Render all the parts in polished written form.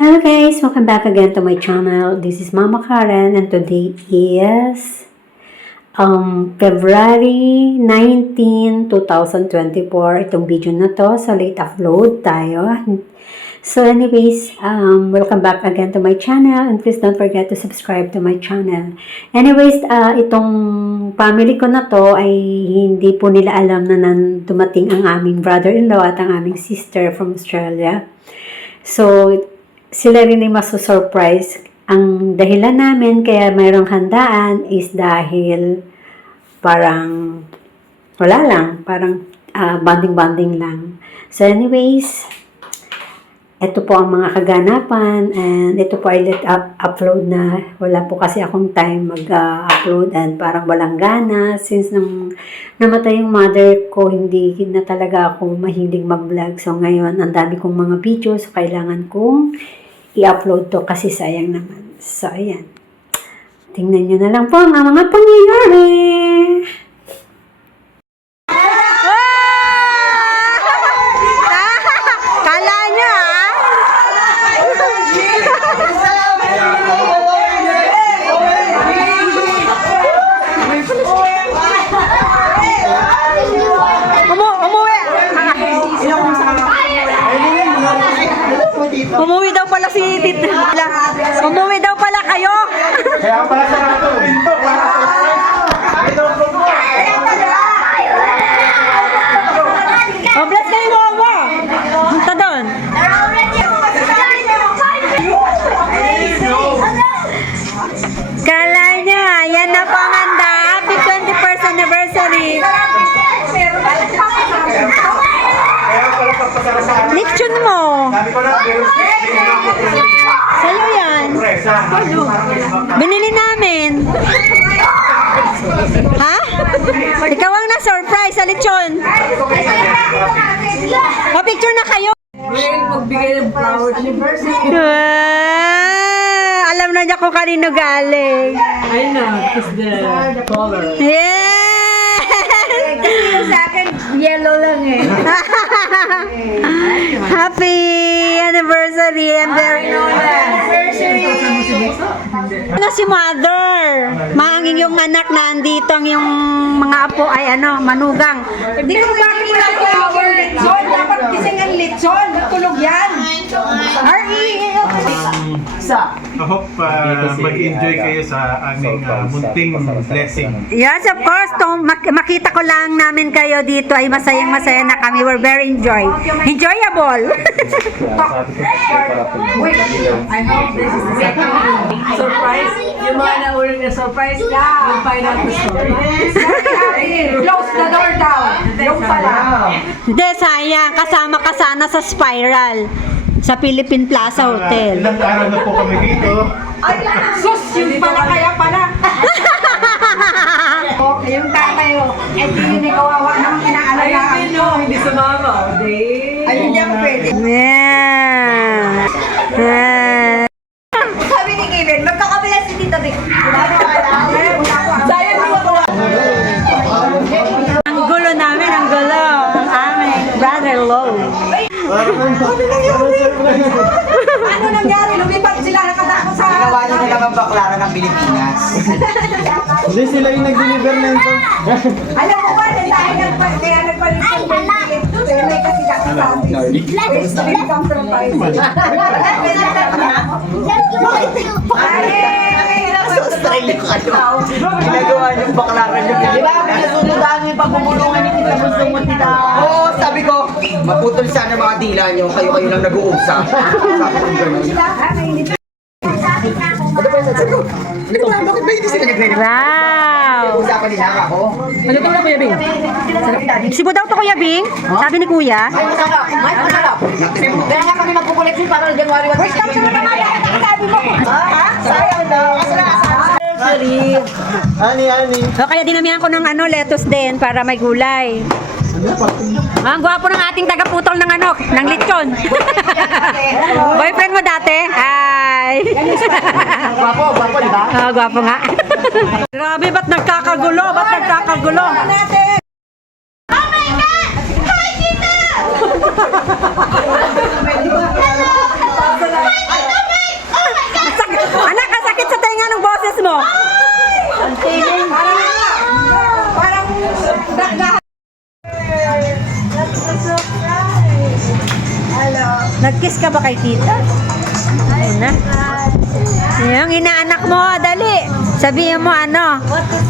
Hello guys! Welcome back again to my channel. This is Mama Karen and today is February 19, 2024. Itong video na to, so late upload tayo. So anyways, welcome back again to my channel and please don't forget to subscribe to my channel. Anyways, itong family ko na to ay hindi po nila alam na dumating ang aming brother-in-law at ang aming sister from Australia. So, sila rin ay maso-surprise. Ang dahilan namin kaya mayroong handaan is dahil parang wala lang, parang bonding-bonding lang. So anyways, ito po ang mga kaganapan and ito po ay upload na. Wala po kasi akong time mag-upload and parang walang gana since nang namatay yung mother ko, hindi na talaga ako mahilig mag-vlog. So ngayon, ang dami kong mga videos, so kailangan kong i-upload to kasi sayang naman. So ayan. Tingnan nyo na lang po ang mga pangyayari. Umuwi daw pala si Tita. Umuwi daw pala kayo. Kaya pala sa nato. Pinto. Oh, bless kayo mo mo. Punta doon. Kala niya, yan na po ang handa. Happy 21st anniversary. Lechon mo. Sa'yo yan. Binili namin. Ha? Ikaw ang na-surprise sa lechon. O, picture na kayo. Magbigay ng flowers. Alam na niya kung kanino galing. I know, it's the color. Yeah! Kasi sa akin, yellow lang eh. Happy anniversary! I'm very ano si mother? Maanging yung anak na andito ang yung mga apo ay manugang. Hindi ko makita ko yung lechon. Dapat gising ang lechon. Tulog yan. I hope mag-enjoy kayo sa aming munting blessing. Yes, of course. Makita ko lang namin kayo dito ay masayang-masaya na kami. We're very enjoyable. Wait, I hope this is the second surprise. Yung mga naunang na surprise, you'll find out the story. Close the door down. Yung pala. Hindi, sayang. Kasama ka sana sa Spiral. Sa Philippine Plaza Hotel. Ilang araw na po kami dito. Ay, sus! Yun pala kaya pala. Yung tatay ko, eh di yun ay kawawa naman inaalagaan. Ay, hindi sumama. Ay, hindi ako pwede. Yeah. Sabi ni Kevin, magkakabila si Tita Vic. Sayang mo ako. Ang gulo namin, ang gulo. Ang aming brother-in-law. Ano nangyari? Lumipat sila nakatakot sa... Ginawa niyo nila baklaran ng Pilipinas. Hindi sila yung nag-deliver na ito. Alam mo ba, dahil nagpalit ng Pilipinas, may kasi nakasabi. Let's become from Paris. Australia ko kayo. Ginagawa niyo baklaran yung Pilipinas. Susunodaan mo yung pagbubulungan ni Tita Gusto mo, Tita. Oo, sabi ko, maputol sana mga dila niyo. Kayo lang nag-uusap. Sabi ko gano'n. Ano ba yung sabi ko? Bakit ba hindi sila nag-ready? Wow! Usapan nila ako. Ano to na, Kuya Bing? Sibo daw to, Kuya Bing? Sabi ni Kuya. Ay, masarap. Ay, masarap. Kaya nga kami magkukuleksyon para January 1. Wait, tapos naman naman. Sabi mo. Ha? Sayang daw. Ani. O, kaya dinamihan ko ng lettuce din para may gulay. Ang gwapo ng ating tagaputol ng ng lechon. Boyfriend mo dati? Hi! Gwapo, di ba? Gwapo nga. Grabe, ba't nagkakagulo? Ba't nagkakagulo? Oh my God! Hi, Tita! Hello! Hi, Tita! ba kay tita? Una. Yung inaanak mo, dali. Sabihin mo ano,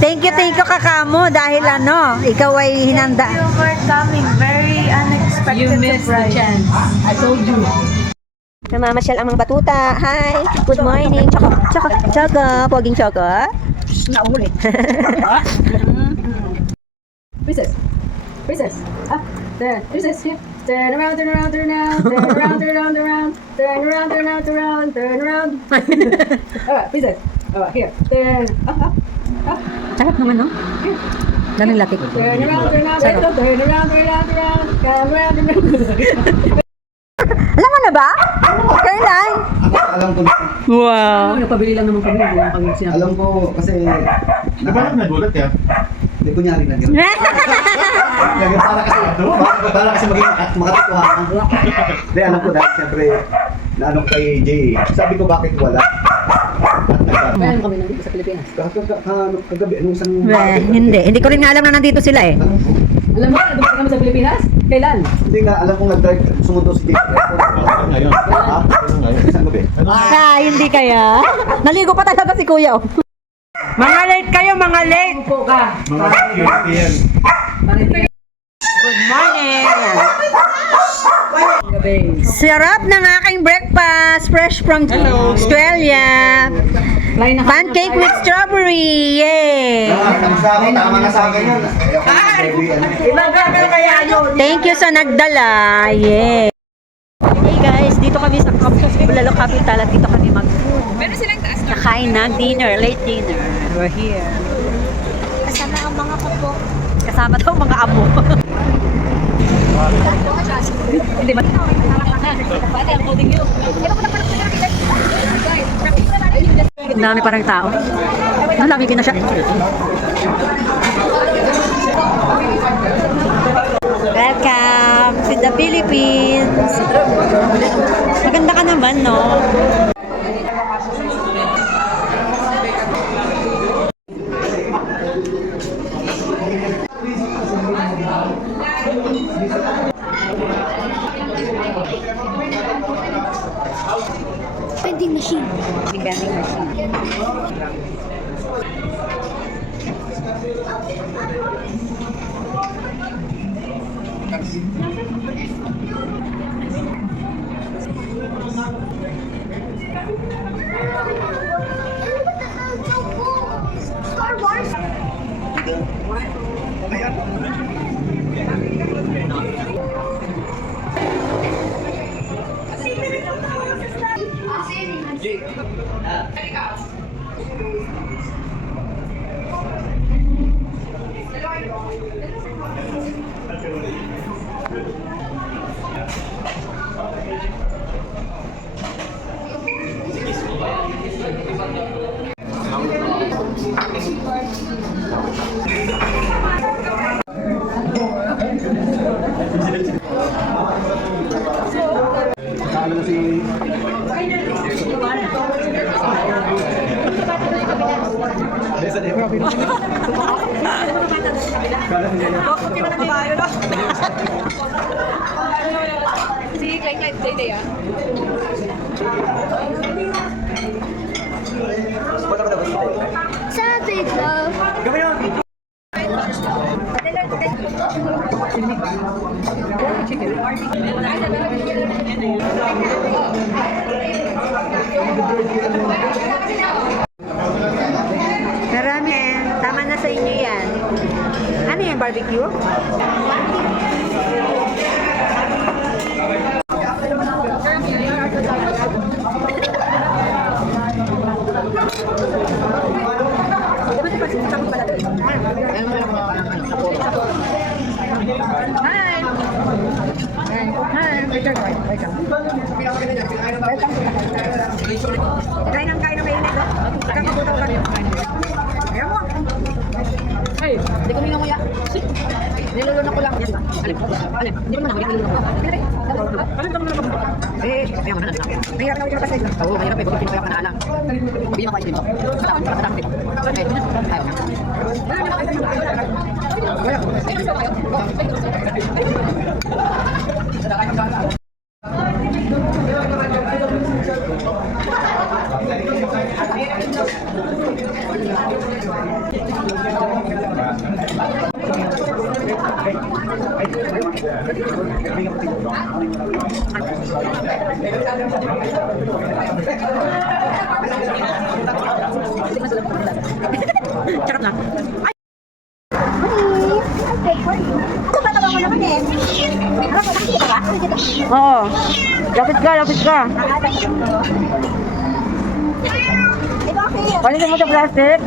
thank you kakamo dahil ano, ikaw ay hinanda. You were coming. Very unexpected You missed the chance. I told you. Namamasyal ang mga batuta. Hi, good morning. Choco, poging Choco. Naulit. Princess. Princess. Ah, there. Princess, here. Turn around, turn around, turn around, turn around, turn around, turn around, turn around, turn around, turn around, turn around. Alright, princess. Alright, here. Turn. Sarap naman, no? Daming latik. Turn around, turn around, turn around, turn around, turn around, turn around, come around, turn around. Alam mo na ba? Caroline? Alam ko, Wow. Nagpabili lang naman kami. Hindi lang kami sinabi. alam ko kasi Di ba nagulat ya? hindi kunyari lang yun. Para kasi maging makatotohanan. Hindi, alam ko dahil siyempre naano ko kay Jay. Sabi ko bakit wala. At Meron kami nandito sa Pilipinas. kagabi, anong isang... Hindi ko rin nga alam na nandito sila eh. Alam mo, nandito kami sa Pilipinas? Kailan? Hindi nga, alam kong nag-drive, sumundo si Jay. Ngayon. Ha? Isang gabi. Hindi kaya? Naligo pa talaga si Kuya. Oh. Mga late kayo, mga late. Upo ka. Mga security yan. Good morning. Gabi. Sarap ng aking breakfast, fresh from Australia. Fly na Pancake with strawberry. Yay! Tama na sa akin yun. Thank you sa nagdala. Yay! Hey guys, dito kami sa Bulalo Capital at dito kami nakain ng dinner, late dinner. We're here. Kasama ang mga kapo. Kasama daw mga amo. Hindi ba? Ang dami parang tao. Ang dami na siya. Welcome to the Philippines. Maganda ka naman, no? Vending machine. Vending machine. Star Wars. Savage love. Marami. Tama na sa inyo yan. Ano yan, barbecue? Kain ng mainit, oh. Kakabutaw ka rin. Ayaw mo. Ay, hindi ko minanguya. Nilulunok ko lang. Alin? Hindi ko mananguya, nilulunok ko. Alin naman naman? Eh, ayaw mo na natin. Mahirap na ako kasi. Oo, mahirap eh. Bakit pinukuya ka na alang? Hindi mo kayo dito. Saan? Saan? Eh, ayaw na. Wala. Charot lang. Oo. Lapit ka, lapit ka. Palitin mo sa plastic.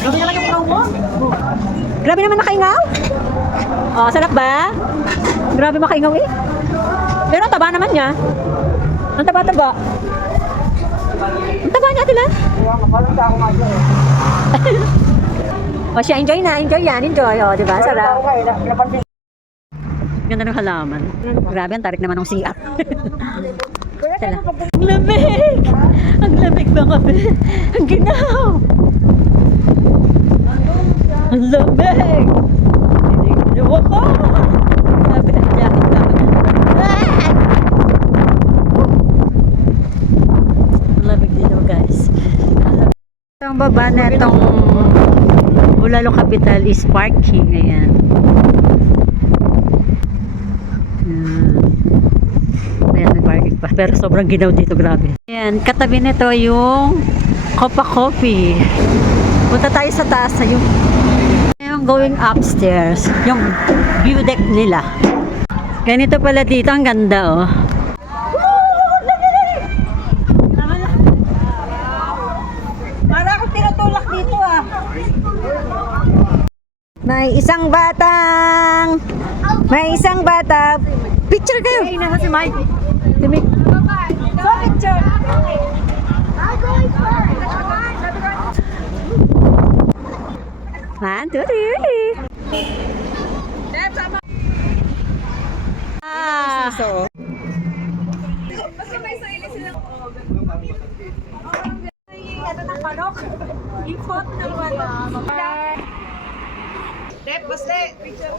Grabe naman yung pao mo. Grabe naman nakaingaw. Oh, sarap ba? Grabe makaingaw eh. Pero ang taba naman niya. Ang taba-taba. Ang taba niya, Tila. O siya, enjoy na. Enjoy yan. Enjoy. O, diba? Sarap. Ganda ng halaman. Grabe, ang tarik naman ng CR. Tala. Ang lamig! Ang lamig ba kami? Ang ginaw! Ang lamig! Hindi ginawa ko! Sabi ang jacket na ako. Ang lamig dito, guys. Ang baba na itong Bulalo Capital is parking. Ayan. Ayan, may parking pa. Pero sobrang ginaw dito, grabe. Ayan, katabi nito yung Copa Coffee. Punta tayo sa taas na yung going upstairs. Yung view deck nila. Ganito pala dito, ang ganda oh. Para akong tinutulak dito ah. May isang bata. Picture kayo. Ay, nasa si Mike. Tumik. So, picture. I'll go first. 1, 2, 3. Ah. Basta may sarili silang ano ng manok? Import ng manok. Step, basta. Picture.